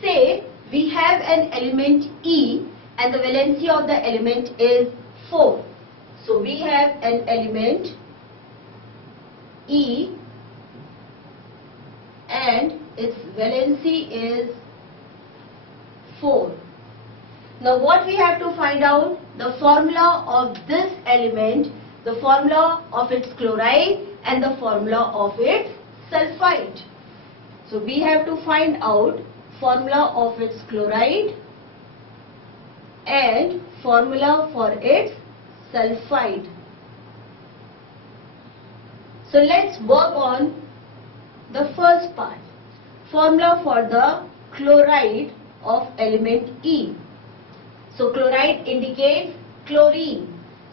Say we have an element E and the valency of the element is 4. So we have an element E and its valency is 4. Now what we have to find out? The formula of this element, the formula of its chloride and the formula of its sulfide. So we have to find out formula of its chloride and formula for its sulfide. So let's work on the first part. Formula for the chloride of element E. So chloride indicates chlorine.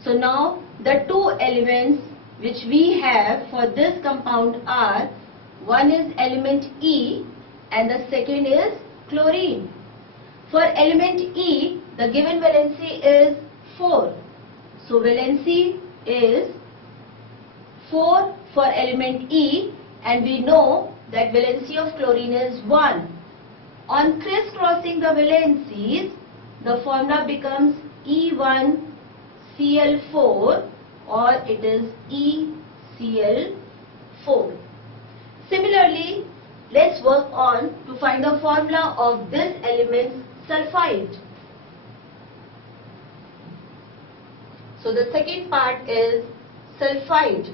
So now the two elements which we have for this compound are, one is element E and the second is chlorine. For element E, the given valency is 4. So valency is 4 for element E, and we know that valency of chlorine is 1. On crisscrossing the valencies, the formula becomes E1Cl4 or it is ECl4. Similarly, let's work on to find the formula of this element's sulfide. So the second part is sulfide.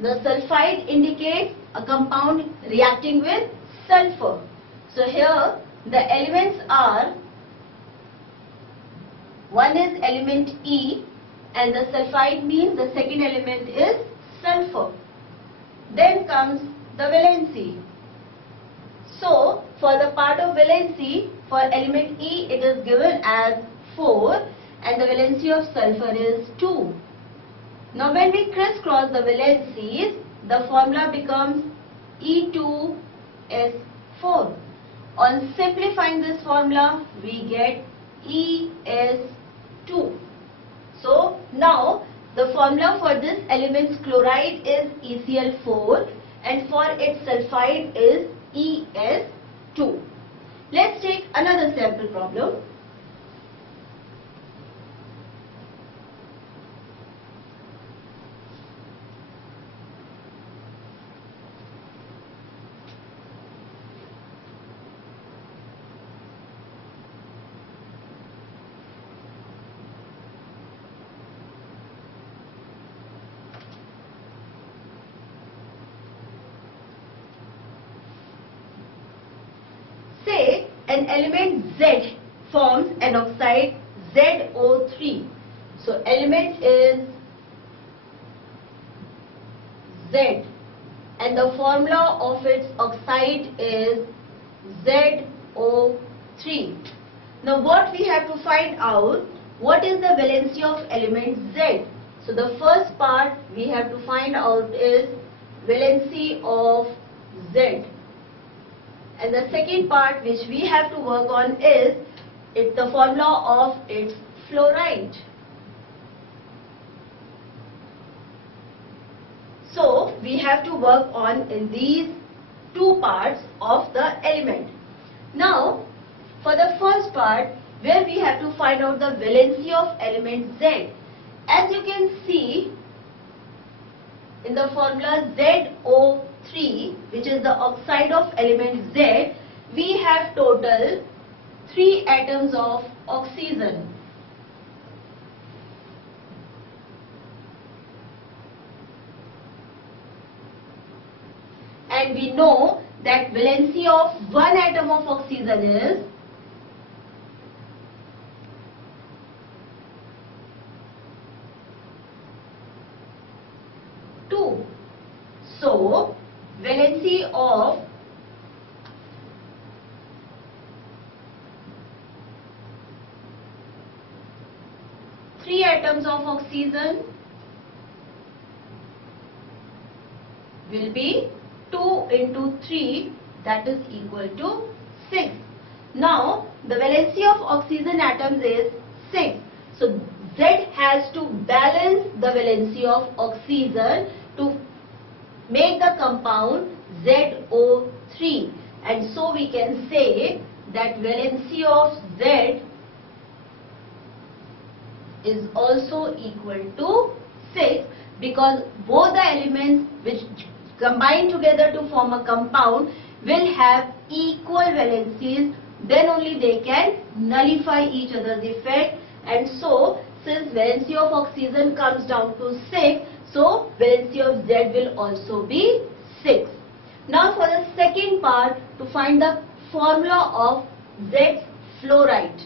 The sulfide indicates a compound reacting with sulfur. So here the elements are, one is element E and the sulfide means the second element is sulfur. Then comes the valency. So for the part of valency, for element E it is given as 4 and the valency of sulfur is 2. Now when we crisscross the valencies, the formula becomes E2S4. On simplifying this formula, we get Es2. So now the formula for this element's chloride is ECl4 and for its sulfide is Es2. Let's take another sample problem. Say an element Z forms an oxide ZO3. So element is Z and the formula of its oxide is ZO3. Now what we have to find out, what is the valency of element Z? So the first part we have to find out is valency of Z. And the second part which we have to work on is the formula of its fluoride. So we have to work on in these two parts of the element. Now for the first part where we have to find out the valency of element Z. As you can see in the formula ZO3, which is the oxide of element Z, we have total 3 atoms of oxygen. And we know that valency of one atom of oxygen is 2. So valency of three atoms of oxygen will be 2 into 3, that is equal to 6. Now the valency of oxygen atoms is 6. So Z has to balance the valency of oxygen to make the compound ZO3, and so we can say that valency of Z is also equal to 6, because both the elements which combine together to form a compound will have equal valencies, then only they can nullify each other's effect. And so since valency of oxygen comes down to 6, so valency of Z will also be 6. Now for the second part, to find the formula of Z fluoride.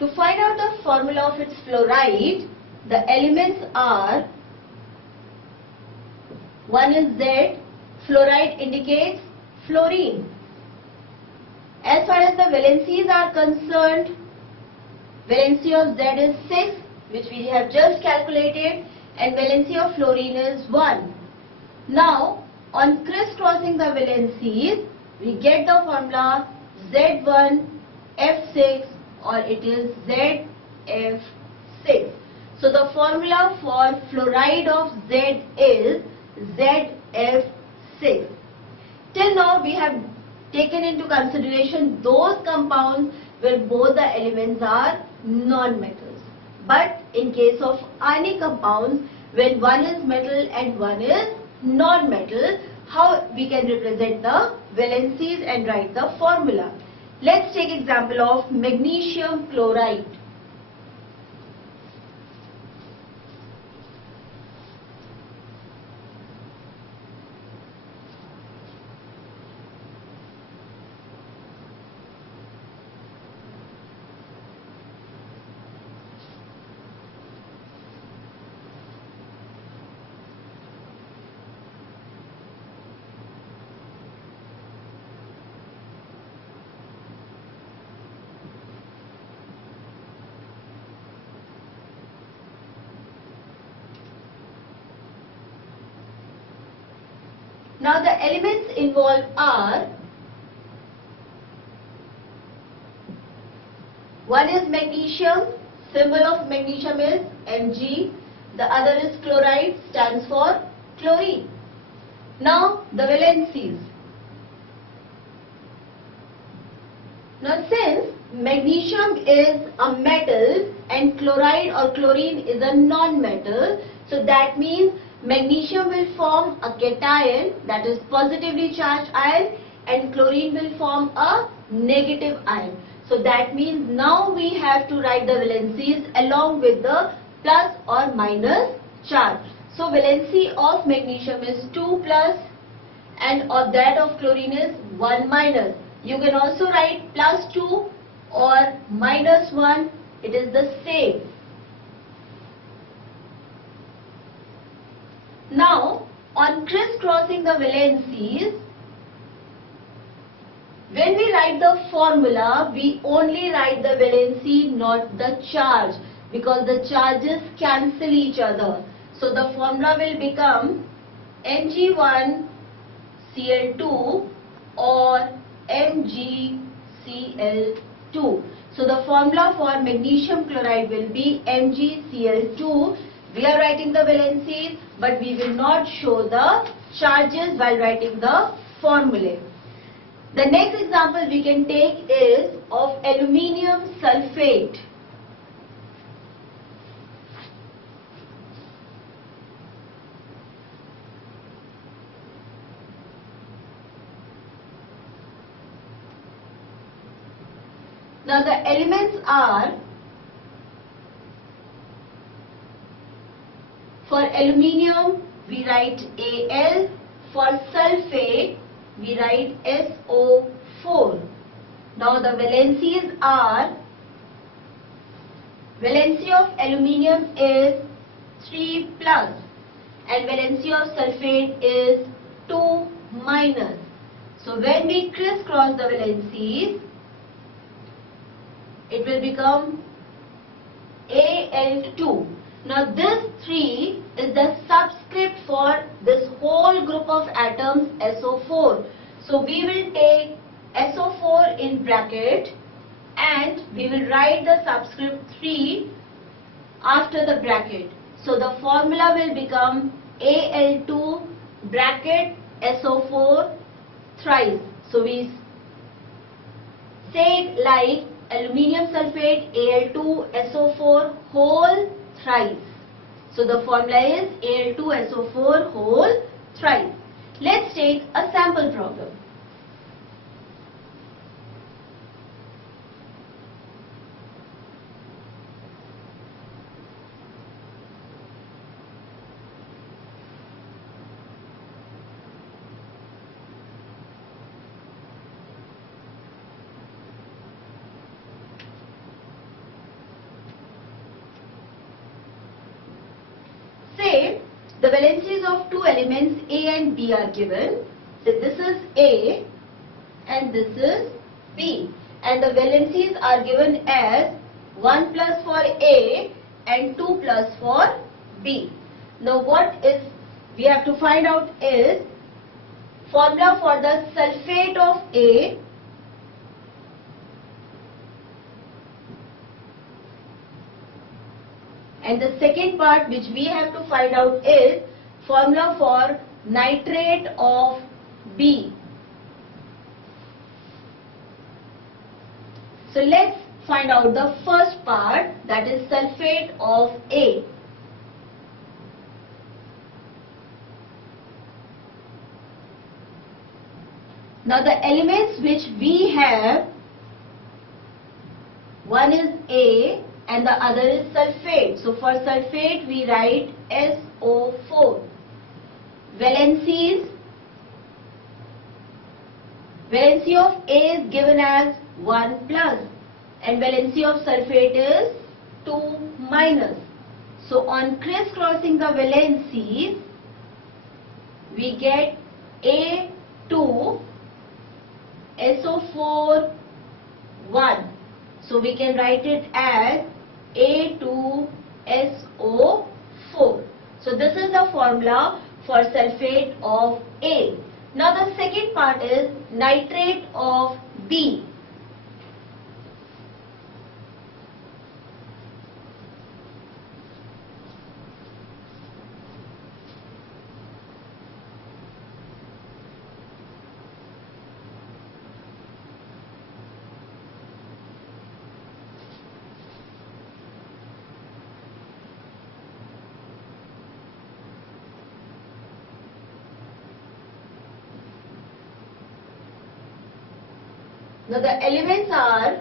To find out the formula of its fluoride, the elements are, one is Z, fluoride indicates fluorine. As far as the valencies are concerned, valency of Z is 6, which we have just calculated, and valency of fluorine is 1. Now, on crisscrossing the valencies, we get the formula Z1F6, or it is ZF6. So the formula for fluoride of Z is ZF6. Till now we have taken into consideration those compounds where both the elements are non-metals. But in case of ionic compounds, when one is metal and one is non-metal, how we can represent the valencies and write the formula? Let's take example of magnesium chloride. Now the elements involved are, one is magnesium, symbol of magnesium is Mg, the other is chloride, stands for chlorine. Now the valencies. Now since magnesium is a metal and chloride or chlorine is a non-metal, so that means magnesium will form a cation, that is positively charged ion, and chlorine will form a negative ion. So that means now we have to write the valencies along with the plus or minus charge. So valency of magnesium is 2 plus and of that of chlorine is 1 minus. You can also write plus 2 or minus 1, it is the same. Now, on crisscrossing the valencies, when we write the formula, we only write the valency, not the charge, because the charges cancel each other. So the formula will become Mg1Cl2 or MgCl2. So the formula for magnesium chloride will be MgCl2. We are writing the valencies, but we will not show the charges while writing the formulae. The next example we can take is of aluminium sulfate. Now the elements are, for aluminium we write Al. For sulfate, we write SO4. Now the valencies are, valency of aluminium is 3 plus and valency of sulfate is 2 minus. So when we crisscross the valencies, it will become Al2. Now this 3 is the subscript for this whole group of atoms SO4. So we will take SO4 in bracket and we will write the subscript 3 after the bracket. So the formula will become Al2 bracket SO4 thrice. So we say it like aluminium sulfate Al2SO4 whole thrice. So the formula is Al2SO4 whole thrice. Let's take a sample problem. Say the valencies of two elements A and B are given. So this is A and this is B, and the valencies are given as 1 plus for A and 2 plus for B. Now what is we have to find out is formula for the sulfate of A and the second part which we have to find out is formula for nitrate of B. So let's find out the first part, that is sulfate of A. Now the elements which we have, one is A and the other is sulfate. So for sulfate we write SO4. Valency of A is given as 1 plus and valency of sulfate is 2 minus. So on crisscrossing the valencies, we get A2 SO4 1. So we can write it as A2SO4. So this is the formula for sulfate of A. Now the second part is nitrate of B. Now the elements are,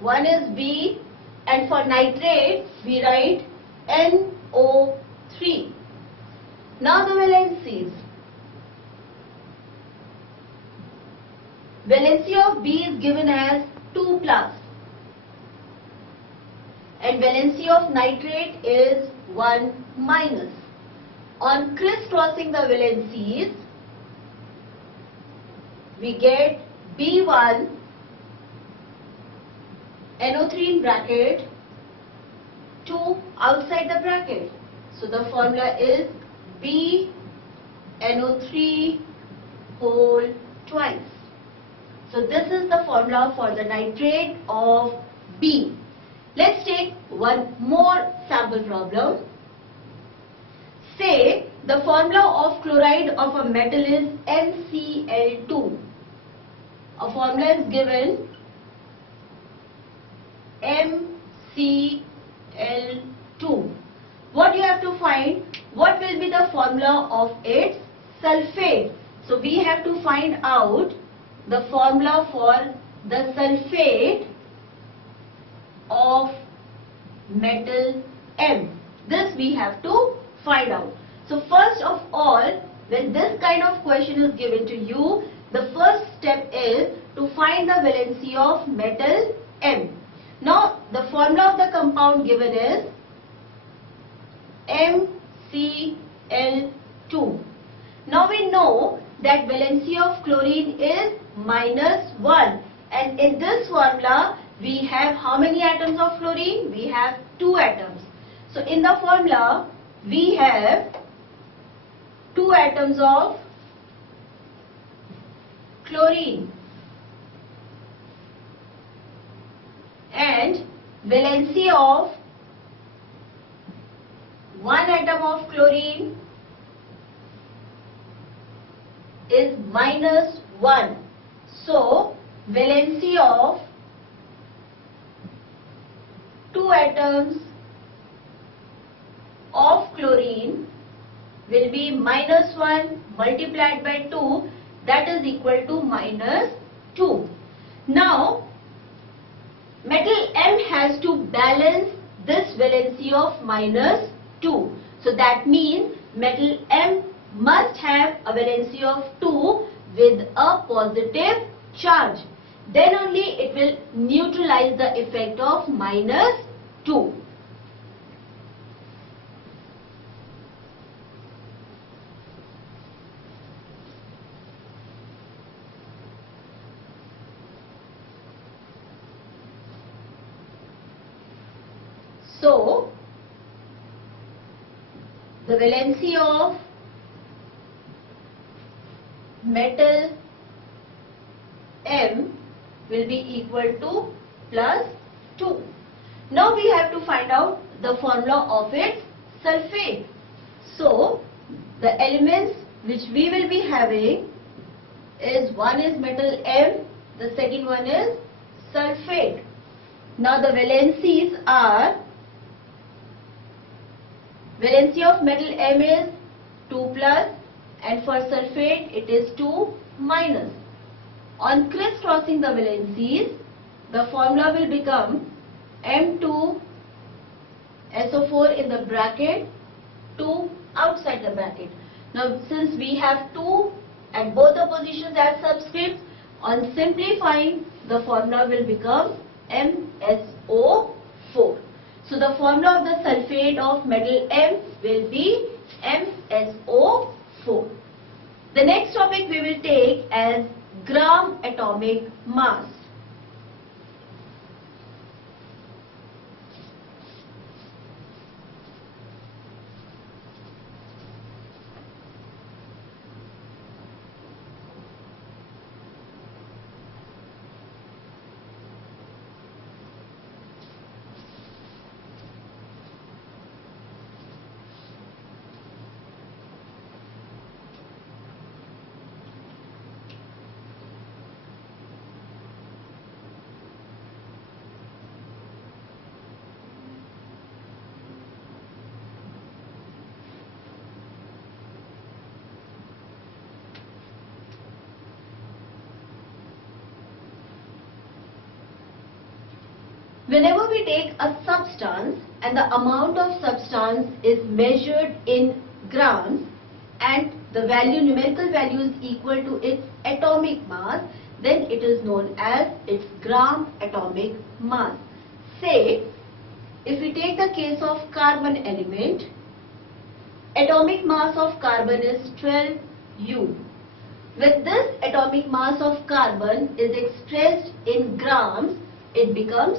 one is B and for nitrate we write NO3. Now the valencies. Valency of B is given as 2 plus and valency of nitrate is 1 minus. On crisscrossing the valencies, we get B1 NO3 in bracket, 2 outside the bracket. So the formula is B NO3 whole twice. So this is the formula for the nitrate of B. Let's take one more sample problem. Say the formula of chloride of a metal is NCl2. A formula is given MCl2. What you have to find? What will be the formula of its sulfate? So we have to find out the formula for the sulfate of metal M. This we have to find out. So first of all, when this kind of question is given to you, the first step is to find the valency of metal M. Now the formula of the compound given is MCl2. Now we know that valency of chlorine is -1, and in this formula we have how many atoms of chlorine? We have 2 atoms. So in the formula we have 2 atoms of chlorine, and valency of 1 atom of chlorine is -1. So valency of 2 atoms of chlorine will be -1 multiplied by 2, that is equal to -2. Now metal M has to balance this valency of -2. So that means metal M must have a valency of 2 with a positive charge. Then only it will neutralize the effect of -2. So the valency of metal M will be equal to +2. Now we have to find out the formula of its sulfate. So the elements which we will be having is, one is metal M, the second one is sulfate. Now the valencies are, valency of metal M is 2+, and for sulfate it is 2-. On crisscrossing the valencies, the formula will become M2SO4 in the bracket, 2 outside the bracket. Now since we have 2 at both the positions as subscripts, on simplifying the formula will become MSO4. So the formula of the sulfate of metal M will be MSO4. The next topic we will take as gram atomic mass. Whenever we take a substance and the amount of substance is measured in grams and the value, numerical value is equal to its atomic mass, then it is known as its gram atomic mass. Say, if we take the case of carbon element, atomic mass of carbon is 12U. When this atomic mass of carbon is expressed in grams, it becomes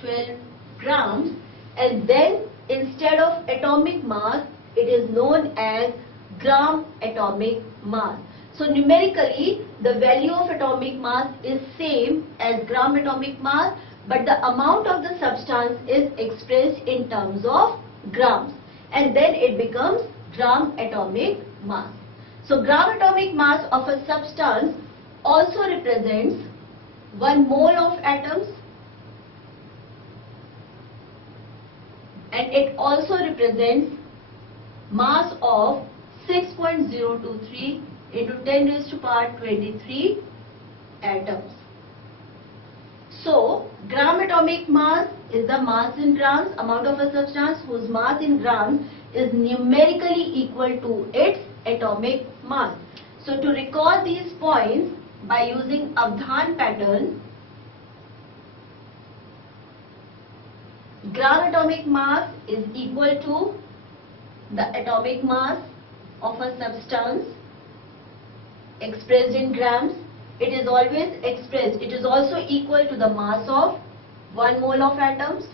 12 grams, and then instead of atomic mass, it is known as gram atomic mass. So numerically, the value of atomic mass is same as gram atomic mass, but the amount of the substance is expressed in terms of grams, and then it becomes gram atomic mass. So gram atomic mass of a substance also represents 1 mole of atoms, and it also represents mass of 6.023 into 10⁻23 atoms. So, gram atomic mass is the mass in grams, amount of a substance whose mass in grams is numerically equal to its atomic mass. So, to recall these points by using Avdhan pattern, gram atomic mass is equal to the atomic mass of a substance expressed in grams. It is always expressed, it is also equal to the mass of 1 mole of atoms.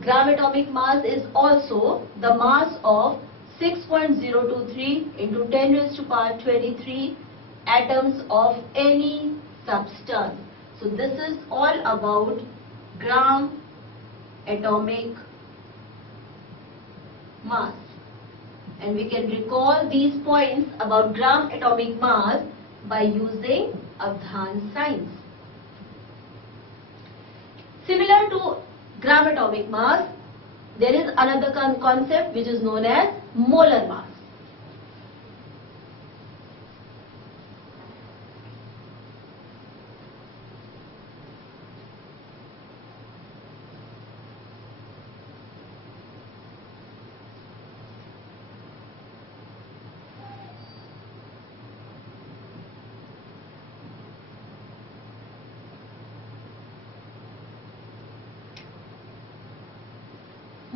Gram atomic mass is also the mass of 6.023 into 10 raised to power 23 atoms of any substance. So this is all about gram atomic mass. And we can recall these points about gram atomic mass by using Avdhan Science. Similar to gram atomic mass, there is another concept which is known as molar mass.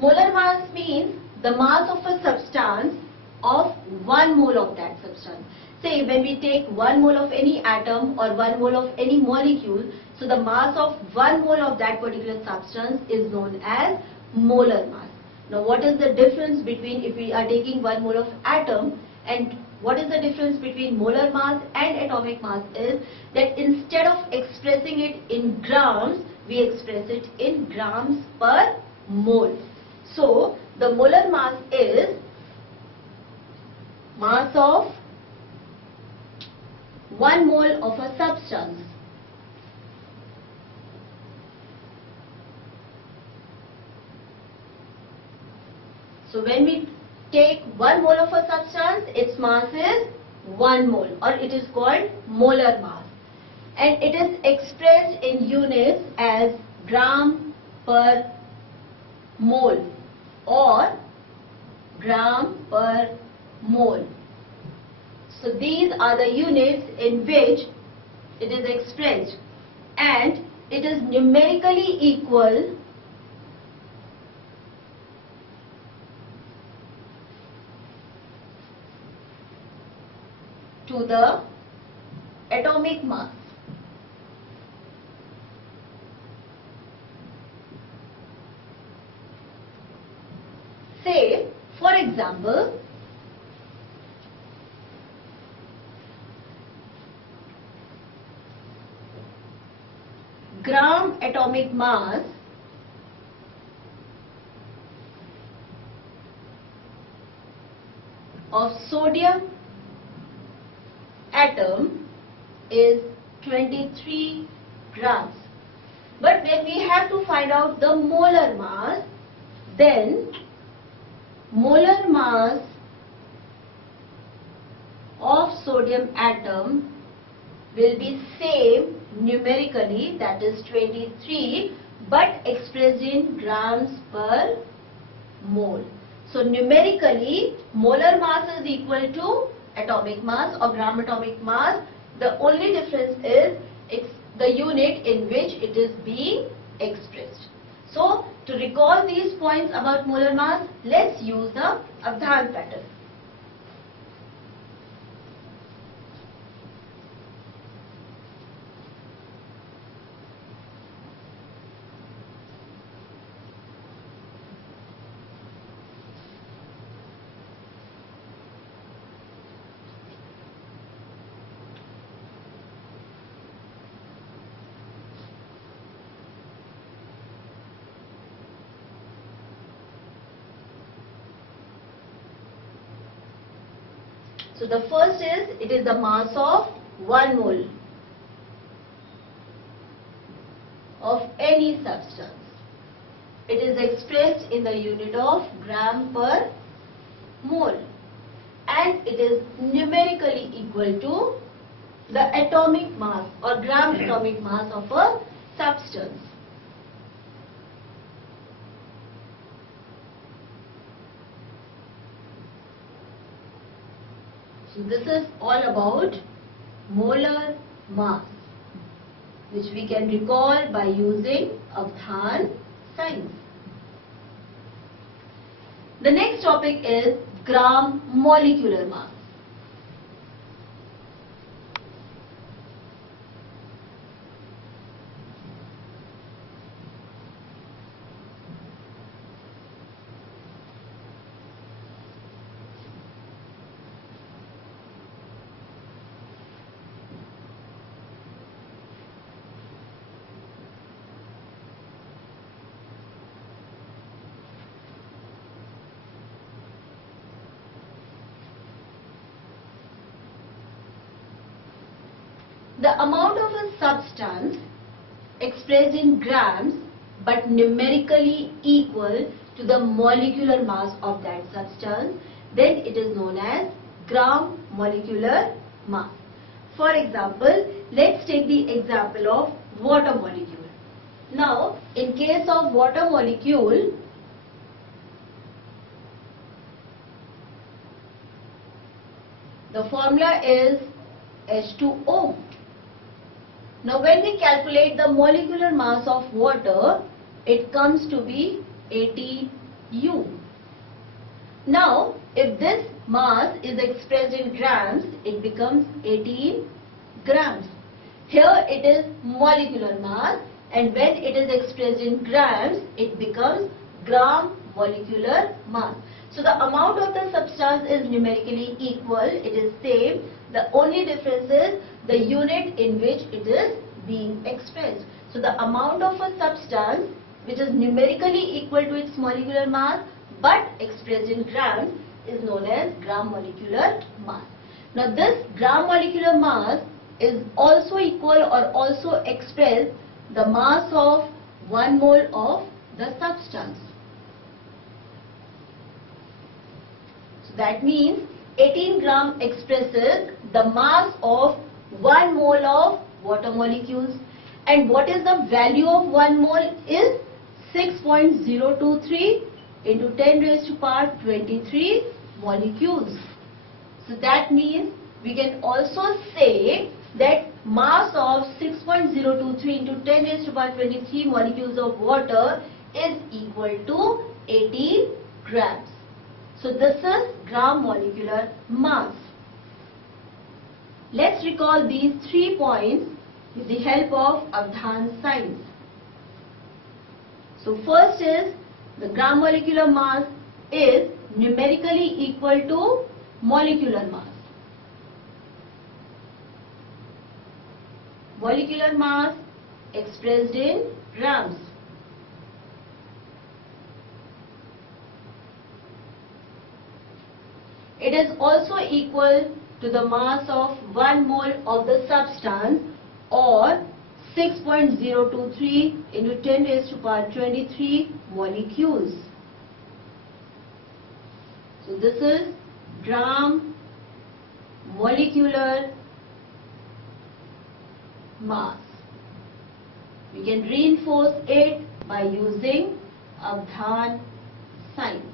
Molar mass means the mass of a substance of 1 mole of that substance. Say when we take 1 mole of any atom or 1 mole of any molecule, so the mass of 1 mole of that particular substance is known as molar mass. Now what is the difference between, if we are taking 1 mole of atom, and what is the difference between molar mass and atomic mass is that instead of expressing it in grams, we express it in grams per mole. So, the molar mass is mass of 1 mole of a substance. So, when we take 1 mole of a substance, its mass is 1 mole, or it is called molar mass. And it is expressed in units as gram per mole or gram per mole. So these are the units in which it is expressed, and it is numerically equal to the atomic mass. Say, for example, gram atomic mass of sodium atom is 23 grams. But when we have to find out the molar mass, then molar mass of sodium atom will be same numerically, that is 23, but expressed in grams per mole. So numerically molar mass is equal to atomic mass or gram atomic mass. The only difference is the unit in which it is being expressed. So to recall these points about molar mass, let's use the Avdhan pattern. So the first is, it is the mass of 1 mole of any substance. It is expressed in the unit of gram per mole, and it is numerically equal to the atomic mass or gram atomic mass of a substance. So this is all about molar mass, which we can recall by using Avdhan Science. The next topic is gram molecular mass. The amount of a substance expressed in grams but numerically equal to the molecular mass of that substance, then it is known as gram molecular mass. For example, let's take the example of water molecule. Now, in case of water molecule, the formula is H2O. Now when we calculate the molecular mass of water, it comes to be 18U. Now if this mass is expressed in grams, it becomes 18 grams. Here it is molecular mass, and when it is expressed in grams, it becomes gram molecular mass. So the amount of the substance is numerically equal, it is same. The only difference is the unit in which it is being expressed. So the amount of a substance which is numerically equal to its molecular mass but expressed in grams is known as gram molecular mass. Now this gram molecular mass is also equal or also express the mass of 1 mole of the substance. So that means 18 gram expresses the mass of 1 mole of water molecules, and what is the value of 1 mole is 6.023 into 10 raised to power 23 molecules. So that means we can also say that mass of 6.023 into 10 raised to power 23 molecules of water is equal to 18 grams. So this is gram molecular mass. Let's recall these 3 points with the help of Avdhan Science. So first is the gram molecular mass is numerically equal to molecular mass. Molecular mass expressed in grams. It is also equal to the mass of 1 mole of the substance, or 6.023 into 10 raised to power 23 molecules. So this is gram molecular mass. We can reinforce it by using Avdhan Science.